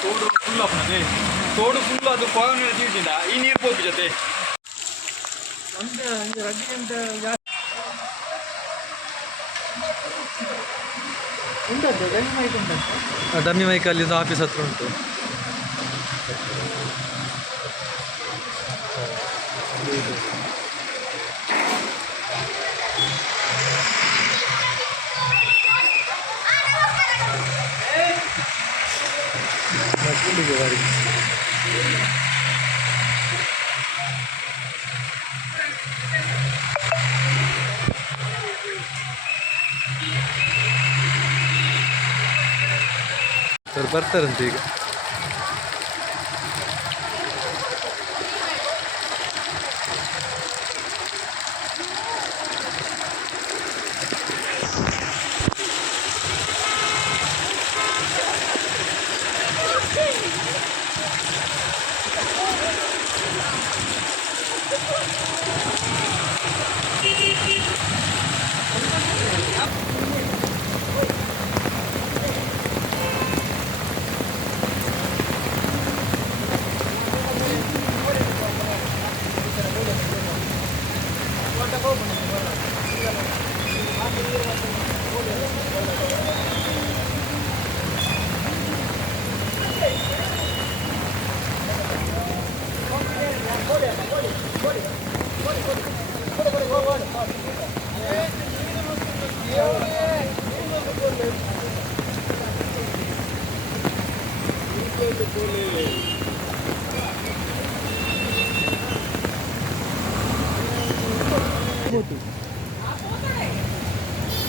ತೋಡು ಫುಲ್ ಅಪ್ಪನದೇ ತೋಡು ಫುಲ್ ಅದು ಕೊಳನೆ ನೀರಿನಿಂದ ಈ ನೀರು ಹೋಗಿ ಜೊತೆ ಡಮ್ಮಿ ಮೈಕ್ ಅಲ್ಲಿಂದ ಆಫೀಸ್ ಹತ್ರ ಉಂಟು. ಸರ್ ಬರ್ತಾರಂತೆ ಈಗ.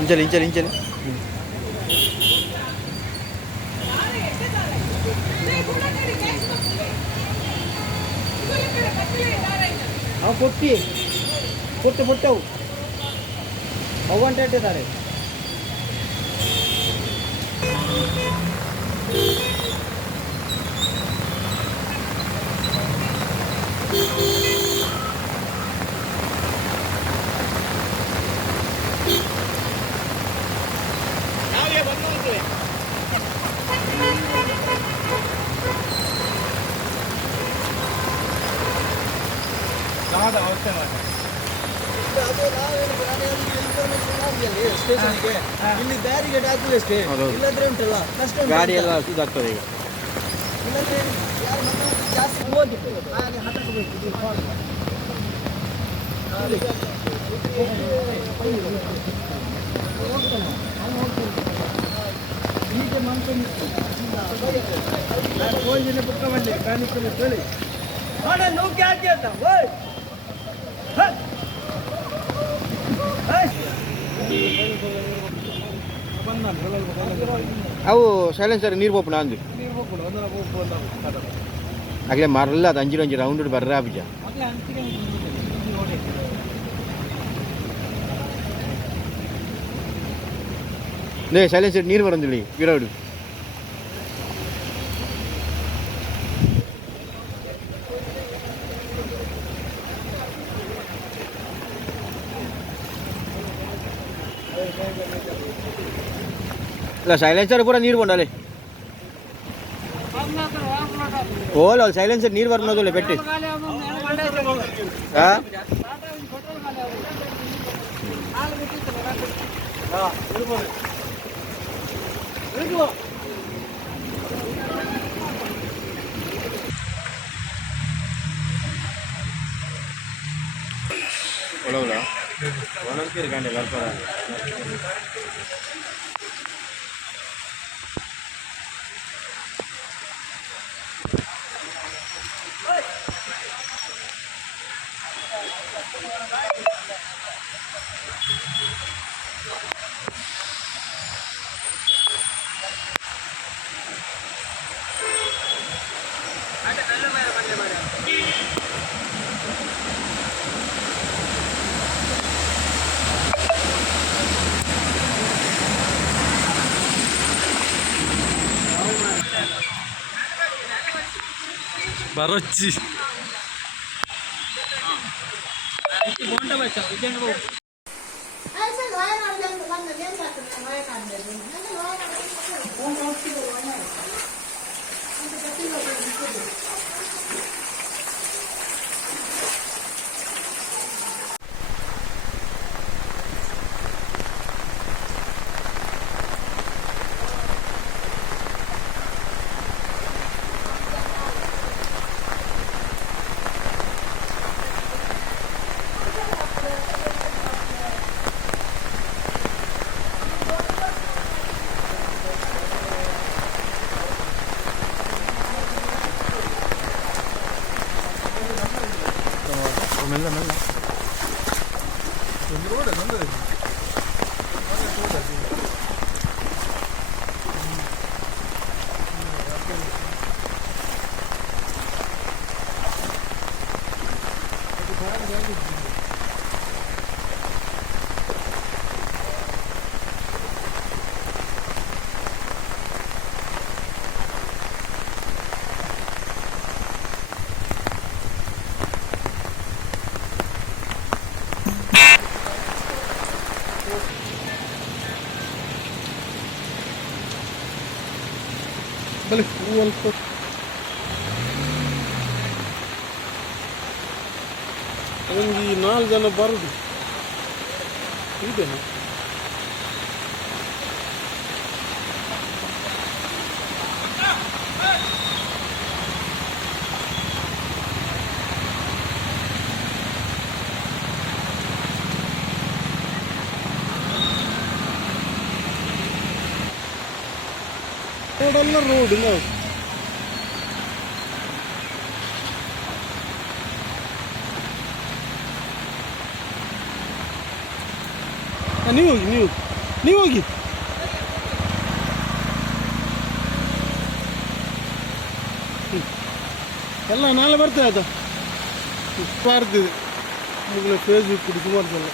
इंचल इंचल इंचल हाँ पोट्टी पोट्टे पोट्टे अव अंटे तारे ಇಲ್ಲಿ ಬ್ಯಾರಿಗೇಡ್ ಹಾಕುವ ಅಷ್ಟೇ, ಇಲ್ಲದ್ರೆ ಉಂಟಲ್ಲ ಕಷ್ಟ, ಗಾಡಿ ಎಲ್ಲ ಇದಾಗ್ತದೆ ಈಗ. ಇಲ್ಲದ್ರೆ ಯಾರು ಜಾಸ್ತಿ ಹೋಗಿತ್ತು ಹಾಗೆ ಹತ್ತಬೇಕು. ಈಗ ಮಂತ್ರಿ ಫೋನ್ ಜನ ಪುಕ್ಕ ಮಾಡಲಿ ಕಾಣಿಸ್ಕೊಂಡು ಹೇಳಿ ನೋಡ ನೌಕೆ ಹಾಕಿ ಅಂತ ಅವು ಸೈಲೆನ್ಸರ್ ನೀರು ಪೋಪುನ ಅಂದು ಆಗಲೇ ಮರಲ್ಲ ಅದು ಅಂಜಿ ರೌಂಡ್ ಬರ್ರ ಬೀಜ ನೇ ಸೈಲೆನ್ಸರ್ ನೀರು ಬರಂದಿಲ್ಲ ವಿರಾಡು ಇಲ್ಲ ಸೈಲೆನ್ಸರ್ ಪೂರ ನೀರು ಬಂಡಲೆ ಓಲ್ಲ ಸೈಲೆನ್ಸರ್ ನೀರು ಬರ್ನೋದಿಲ್ಲ ಪೆಟ್ಟು ಹಾಂ ಒಳಗ ಒಣಗ್ತೀರಿ ಗಂಟೆ ಬರ್ತಾರ ಬರೊಚ್ಚಿ ಮೆಲ್ಲ ಮೆಲ್ಲ ಬಲಿ ಸ್ವಲ್ಪ ಅದೊಂದು 4 ಜನ ಬರುದು ಇದೆ ರೋಡೆಲ್ಲ ರೋಡ್ ಇಲ್ಲ ನೀವು ಹೋಗಿ ನೀವು ಹೋಗಿ ಎಲ್ಲ ನಾಳೆ ಬರ್ತೇವೆ ಆಯ್ತಾ ಬರ್ತಿದೆ ಮುಗಿಲ ಫೇಸ್ಬುಕ್ ಕುಡಿ ಸುಮಾರು ಜನ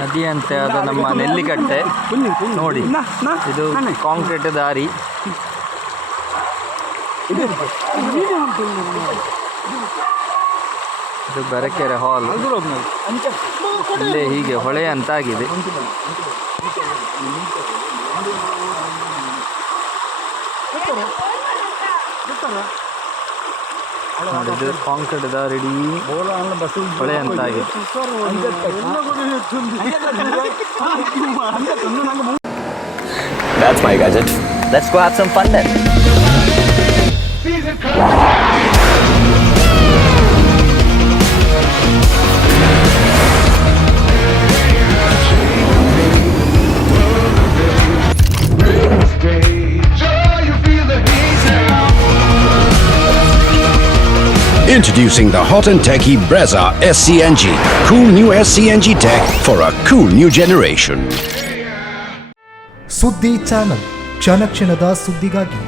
ನದಿ ಅಂತೆ ಅದು ನಮ್ಮ ನೆಲ್ಲಿಕಟ್ಟೆ ನೋಡಿ ಇದು ಕಾಂಕ್ರೀಟ್ ದಾರಿ ಇದು ಬೆರಕೆರೆ ಹಾಲ್ ಇಲ್ಲೇ ಹೀಗೆ ಹೊಳೆ ಅಂತಾಗಿದೆ ನೋಡಿ ಇದು ಕಾಂಕ್ರೀಟ್ ದಾರಿ ಇಡೀ ಹೊಳೆ ಅಂತಾಗಿದೆ That's my gadget. Let's go have some fun then. Introducing the hot and techy Brezza SCNG. Cool new SCNG tech for a cool new generation. ಸುದ್ದಿ ಚಾನಲ್ ಕ್ಷಣ ಕ್ಷಣದ ಸುದ್ದಿಗಾಗಿ